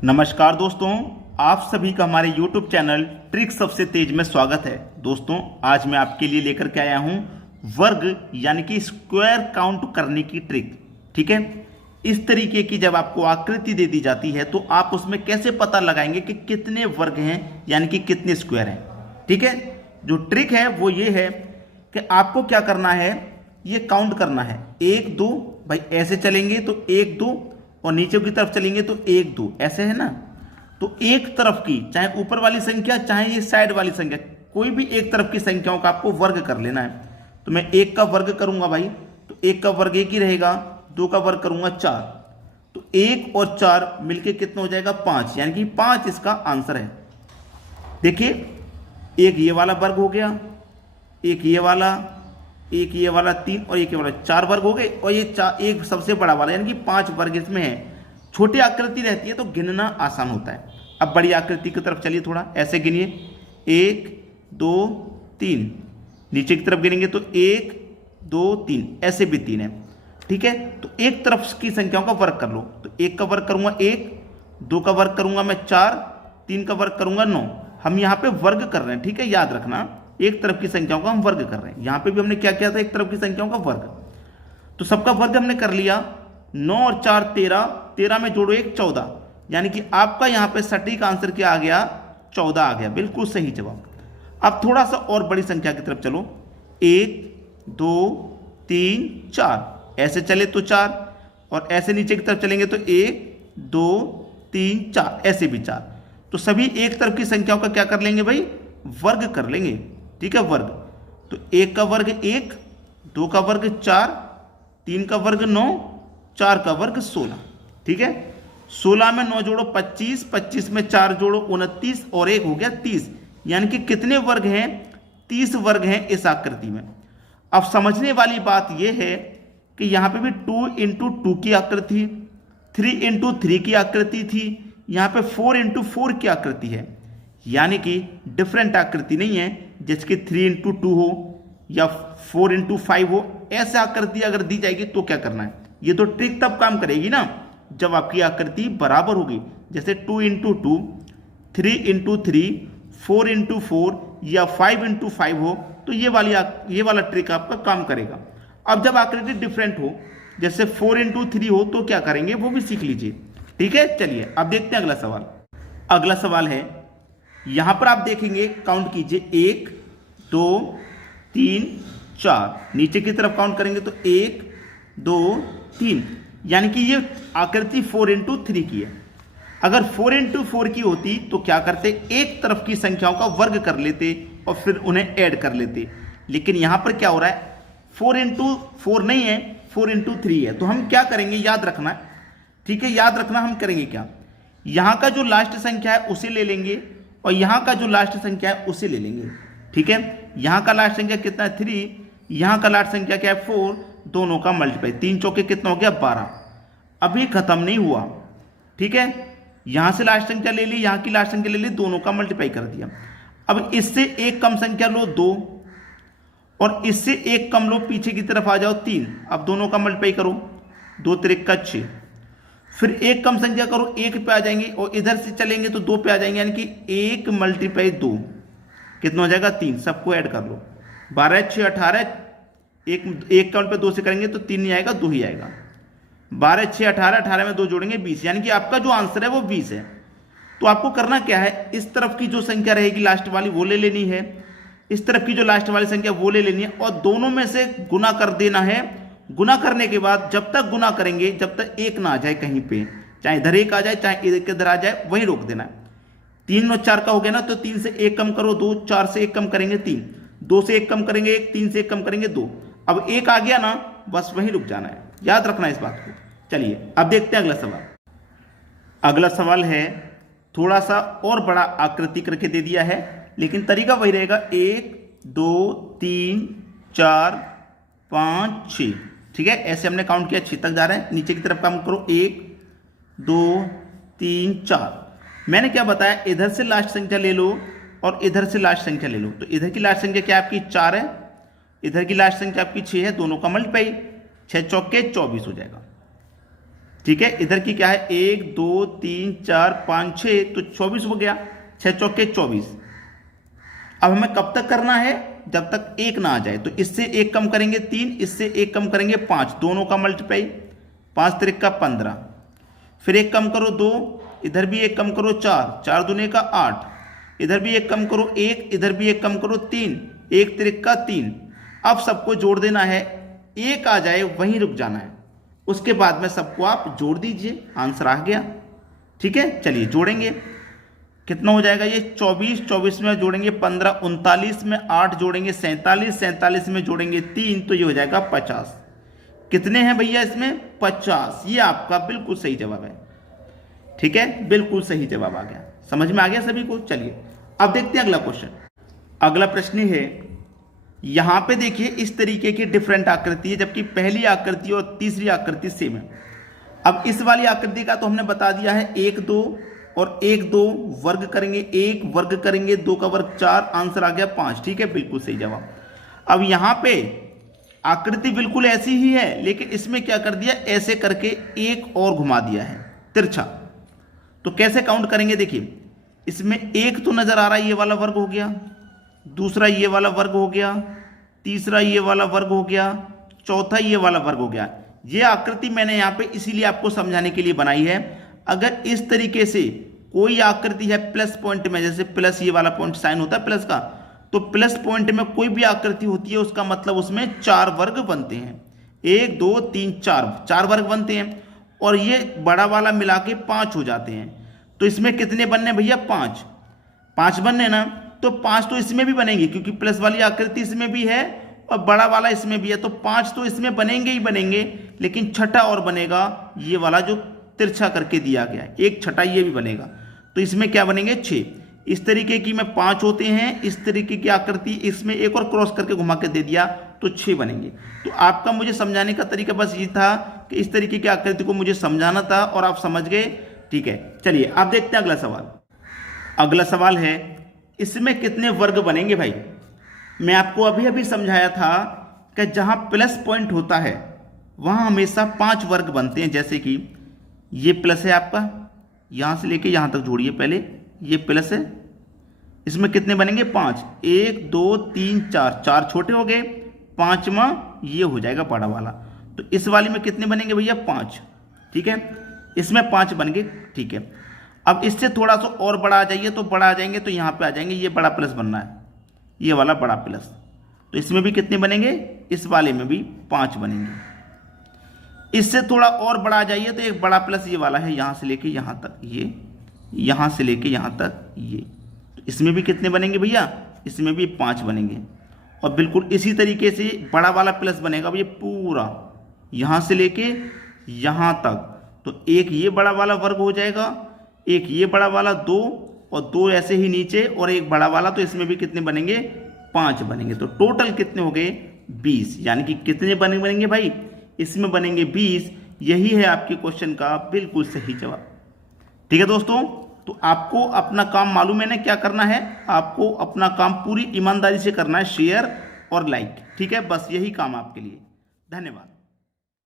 नमस्कार दोस्तों, आप सभी का हमारे YouTube चैनल ट्रिक सबसे तेज में स्वागत है। दोस्तों, आज मैं आपके लिए लेकर के आया हूं वर्ग यानी कि स्क्वायर काउंट करने की ट्रिक। ठीक है, इस तरीके की जब आपको आकृति दे दी जाती है तो आप उसमें कैसे पता लगाएंगे कि कितने वर्ग हैं यानी कि कितने स्क्वायर हैं। ठीक है, जो ट्रिक है वो ये है कि आपको क्या करना है, ये काउंट करना है। 1 2, भाई ऐसे चलेंगे तो 1 2 और नीचे की तरफ चलेंगे तो 1 2, ऐसे है ना। तो एक तरफ की चाहे ऊपर वाली संख्या चाहे ये साइड वाली संख्या, कोई भी एक तरफ की संख्याओं का आपको वर्ग कर लेना है। तो मैं 1 का वर्ग करूंगा भाई, तो 1 का वर्ग 1 ही रहेगा। 2 का वर्ग करूंगा 4, तो 1 और 4 मिलके कितना हो जाएगा 5, यानी कि 5 इसका आंसर है। देखिए, एक ये वाला वर्ग हो गया, एक ये वाला 3 और एक ये वाला 4 वर्ग हो गए। और ये एक सबसे बड़ा वाला यानी कि 5 वर्ग इसमें है। छोटी आकृति रहती है तो गिनना आसान होता है। अब बड़ी आकृति की तरफ चलिए, थोड़ा ऐसे गिनिए। 1 2 3, नीचे की तरफ गिनेंगे तो 1 2 3, ऐसे भी 3 है। ठीक है, तो एक तरफ की संख्याओं का वर्ग कर लो। तो 1 का वर्ग करूंगा 1, 2 का वर्ग करूंगा मैं 4, 3 का वर्ग करूंगा 9। हम यहाँ पे वर्ग कर रहे हैं, ठीक है, याद रखना, एक तरफ की संख्याओं का हम वर्ग कर रहे हैं। यहां पे भी हमने क्या किया था, एक तरफ की संख्याओं का वर्ग। तो सबका वर्ग हमने कर लिया। 9 और 4 13, 13 में जोड़ो 1 14, यानी कि आपका यहां पे सटीक आंसर क्या आ गया, 14 आ गया, बिल्कुल सही जवाब। अब थोड़ा सा और बड़ी संख्या की तरफ चलो। 1 2 3 4, ऐसे चले तो 4, और ऐसे नीचे की तरफ चलेंगे तो 1 2 3 4, ऐसे भी 4। तो सभी एक तरफ की संख्याओं का क्या कर लेंगे भाई, वर्ग कर लेंगे। ठीक है, वर्ग। तो 1 का वर्ग 1, 2 का वर्ग 4, 3 का वर्ग 9, 4 का वर्ग 16। ठीक है, 16 में 9 जोड़ो 25, 25 में 4 जोड़ो 29 और 1 हो गया 30, यानी कि कितने वर्ग हैं, 30 वर्ग हैं इस आकृति में। अब समझने वाली बात यह है कि यहां पे भी 2 इंटू 2 की आकृति, 3 इंटू 3 की आकृति थी, यहां पे 4 इंटू 4 की आकृति है, यानी कि डिफरेंट आकृति नहीं है जिसकी 3 इंटू 2 हो या 4 इंटू 5 हो। ऐसे आकृति अगर दी जाएगी तो क्या करना है, ये तो ट्रिक तब काम करेगी ना जब आपकी आकृति बराबर होगी। जैसे 2 इंटू 2, 3 इंटू 3, 4 इंटू 4 या 5 इंटू 5 हो, तो ये वाला ट्रिक आपका काम करेगा। अब जब आकृति डिफरेंट हो, जैसे 4 इंटू 3 हो, तो क्या करेंगे वो भी सीख लीजिए। ठीक है, चलिए अब देखते हैं अगला सवाल। अगला सवाल है, यहां पर आप देखेंगे, काउंट कीजिए 1 2 3 4, नीचे की तरफ काउंट करेंगे तो 1 2 3, यानी कि ये आकृति 4 इंटू 3 की है। अगर 4 इंटू 4 की होती तो क्या करते, एक तरफ की संख्याओं का वर्ग कर लेते और फिर उन्हें ऐड कर लेते। लेकिन यहां पर क्या हो रहा है, 4 इंटू 4 नहीं है, 4 इंटू 3 है। तो हम क्या करेंगे, याद रखना। ठीक है, याद रखना, हम करेंगे क्या, यहां का जो लास्ट संख्या है उसे ले लेंगे और यहां का जो लास्ट संख्या है उसे ले लेंगे। ठीक है, यहां का लास्ट संख्या कितना है 3, यहां का लास्ट संख्या क्या है 4, दोनों का मल्टीप्लाई, 3 चौके कितना हो गया 12। अभी खत्म नहीं हुआ। ठीक है, यहां से लास्ट संख्या ले ली, यहां की लास्ट संख्या ले ली, दोनों का मल्टीप्लाई कर दिया। अब इससे एक कम संख्या लो 2, और इससे एक कम लो, पीछे की तरफ आ जाओ 3, अब दोनों का मल्टीप्लाई करो, 2 3 का 6। फिर एक कम संख्या करो, 1 पे आ जाएंगे, और इधर से चलेंगे तो 2 पे आ जाएंगे, यानी कि 1 मल्टीप्लाई 2 कितना हो जाएगा 3। सबको ऐड कर लो, 12 6 18, एक काउंट पे 2 से करेंगे तो 3 नहीं आएगा, 2 ही आएगा। 12 6 18, 18 में 2 जोड़ेंगे 20, यानी कि आपका जो आंसर है वो 20 है। तो आपको करना क्या है, इस तरफ की जो संख्या रहेगी लास्ट वाली वो ले लेनी है, इस तरफ की जो लास्ट वाली संख्या वो ले लेनी है, और दोनों में से गुना कर देना है। गुना करने के बाद जब तक गुना करेंगे, जब तक 1 ना आ जाए कहीं पे, चाहे इधर 1 आ जाए चाहे इधर आ जाए, वहीं रोक देना है। 3 और 4 का हो गया ना, तो 3 से 1 कम करो 2, 4 से 1 कम करेंगे 3, 2 से 1 कम करेंगे 1, 3 से 1 कम करेंगे 2। अब 1 आ गया ना, बस वहीं रुक जाना है, याद रखना इस बात को। चलिए अब देखते हैं अगला सवाल। अगला सवाल है, थोड़ा सा और बड़ा आकृति करके दे दिया है, लेकिन तरीका वही रहेगा। 1 2 3 4 5 6, ठीक है, ऐसे हमने काउंट किया, 6 तक जा रहे हैं। नीचे की तरफ काउंट करो, 1 2 3 4। मैंने क्या बताया, इधर से लास्ट संख्या ले लो और इधर से लास्ट संख्या ले लो। तो इधर की लास्ट संख्या क्या आपकी 4 है, इधर की लास्ट संख्या आपकी 6 है, दोनों का मल्टीप्लाई, 6 चौके 24 हो जाएगा। ठीक है, इधर की क्या है 1 2 3 4 5 6, तो 24 हो गया, 6 चौके 24। अब हमें कब तक करना है, जब तक 1 ना आ जाए। तो इससे 1 कम करेंगे 3, इससे 1 कम करेंगे 5, दोनों का मल्टीप्लाई, 5 त्रिक का 15, फिर 1 कम करो 2, इधर भी 1 कम करो 4, 4 दूने का 8, इधर भी 1 कम करो 1, इधर भी 1 कम करो 3, 1 त्रिक का 3। अब सबको जोड़ देना है, 1 आ जाए वहीं रुक जाना है, उसके बाद में सबको आप जोड़ दीजिए, आंसर आ गया। ठीक है, चलिए जोड़ेंगे, कितना हो जाएगा ये 24, 24 में जोड़ेंगे 15, 39 में 8 जोड़ेंगे 47, 47 में जोड़ेंगे 3, तो ये हो जाएगा 50। कितने हैं भैया इसमें 50, ये आपका बिल्कुल सही जवाब है। ठीक है, बिल्कुल सही जवाब आ गया, समझ में आ गया सभी को। चलिए अब देखते हैं अगला क्वेश्चन। अगला प्रश्न है, यहां पे देखिए इस तरीके की डिफरेंट आकृति है, जबकि पहली आकृति और तीसरी आकृति सेम है। अब इस वाली आकृति का तो हमने बता दिया है 1 2 और 1 2 वर्ग करेंगे, 1 वर्ग करेंगे 2 का वर्ग 4, आंसर आ गया 5। ठीक है, बिल्कुल सही जवाब। अब यहां पे आकृति बिल्कुल ऐसी ही है, लेकिन इसमें क्या कर दिया, ऐसे करके एक और घुमा दिया है तिरछा। तो कैसे काउंट करेंगे, देखिए इसमें 1 तो नजर आ रहा है, ये वाला वर्ग हो गया, दूसरा ये वाला वर्ग हो गया, तीसरा ये वाला वर्ग हो गया, चौथा ये वाला वर्ग हो गया। ये आकृति मैंने यहाँ पे इसीलिए आपको समझाने के लिए बनाई है। अगर इस तरीके से कोई आकृति है प्लस पॉइंट में, जैसे प्लस ये वाला पॉइंट साइन होता है प्लस का, तो प्लस पॉइंट में कोई भी आकृति होती है उसका मतलब उसमें 4 वर्ग बनते हैं, 1 2 3 4 वर्ग बनते हैं, और ये बड़ा वाला मिला के 5 हो जाते हैं। तो इसमें कितने बनने भैया 5 बनने ना, तो 5 तो इसमें भी बनेंगे क्योंकि प्लस वाली आकृति इसमें भी है और बड़ा वाला इसमें भी है, तो 5 तो इसमें बनेंगे ही बनेंगे, लेकिन छठा और बनेगा ये वाला जो तिरछा करके दिया गया है, एक छठा ये भी बनेगा। तो इसमें क्या बनेंगे 6। इस तरीके की में 5 होते हैं, इस तरीके की आकृति इसमें एक और क्रॉस करके घुमा के दे दिया तो 6 बनेंगे। तो आपका मुझे समझाने का तरीका बस ये था कि इस तरीके की आकृति को मुझे समझाना था और आप समझ गए। ठीक है, चलिए अब देखते हैं अगला सवाल। अगला सवाल है, इसमें कितने वर्ग बनेंगे भाई। मैं आपको अभी अभी समझाया था कि जहां प्लस पॉइंट होता है वहां हमेशा 5 वर्ग बनते हैं। जैसे कि ये प्लस है आपका, यहां से लेके यहां तक जोड़िए, पहले ये प्लस है, इसमें कितने बनेंगे 5, 1 2 3 4, 4 छोटे हो गए, 5वां ये हो जाएगा बड़ा वाला। तो इस वाली में कितने बनेंगे भैया 5। ठीक है, इसमें 5 बन गए। ठीक है, अब इससे थोड़ा सा और बड़ा आ जाइए, तो बड़ा आ जाएंगे तो यहाँ पे आ जाएंगे, ये बड़ा प्लस बनना है, ये वाला बड़ा प्लस, तो इसमें भी कितने बनेंगे, इस वाले में भी 5 बनेंगे। इससे थोड़ा और बड़ा आ जाइए तो एक बड़ा प्लस ये वाला है, यहाँ से लेके यहाँ तक ये, यहाँ से लेके यहाँ तक ये, तो इसमें भी कितने बनेंगे भैया, इसमें भी 5 बनेंगे। और बिल्कुल इसी तरीके से बड़ा वाला प्लस बनेगा ये पूरा यहाँ से लेके यहाँ तक, तो एक ये बड़ा वाला वर्ग हो जाएगा, एक ये बड़ा वाला 2 और 2 ऐसे ही नीचे और एक बड़ा वाला, तो इसमें भी कितने बनेंगे 5 बनेंगे। तो टोटल कितने हो गए 20, यानी कि कितने बनेंगे भाई, इसमें बनेंगे 20। यही है आपके क्वेश्चन का बिल्कुल सही जवाब। ठीक है दोस्तों, तो आपको अपना काम मालूम है ना क्या करना है, आपको अपना काम पूरी ईमानदारी से करना है, शेयर और लाइक। ठीक है, बस यही काम आपके लिए। धन्यवाद।